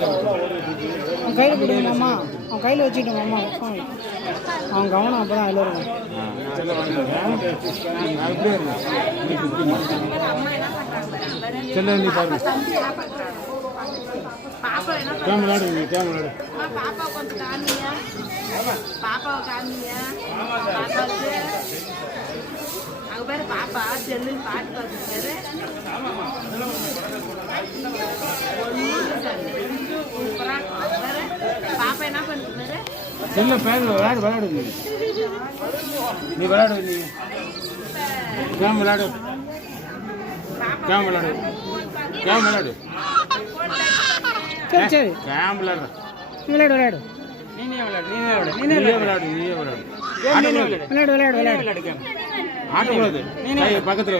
அவன் கையில் பிடிக்கணுமாம்மா, அவன் கையில் வச்சுக்கிட்டோம்மா. அவன் கவனம் அப்போ தான் அதில் இருக்கும். செல்ல நீ பாருங்க. கேமராடு கேமராடு பாப்பா கொஞ்சம் காமிங்க. பாப்பாவை காமிங்க. பாப்பாவுக்கு அங்கே பேர் பாப்பா செல்லு பாட்டு பார்த்துருக்காரு. பாப்பா என்ன பண்ணிருக்காரு? செல்ல பேர் விளையாடு விளையாடு நீ விளையாடு நீ கேம் விளையாடு கேம் விளையாடு கேம் விளையாடு. சரி சரி கேம் விளையாடு விளையாடு விளையாடு நீனே விளையாடு நீனே விளையாடு நீனே விளையாடு நீனே விளையாடு விளையாடு விளையாடு விளையாடு ஆட்டக்கூடாது பக்கத்தில்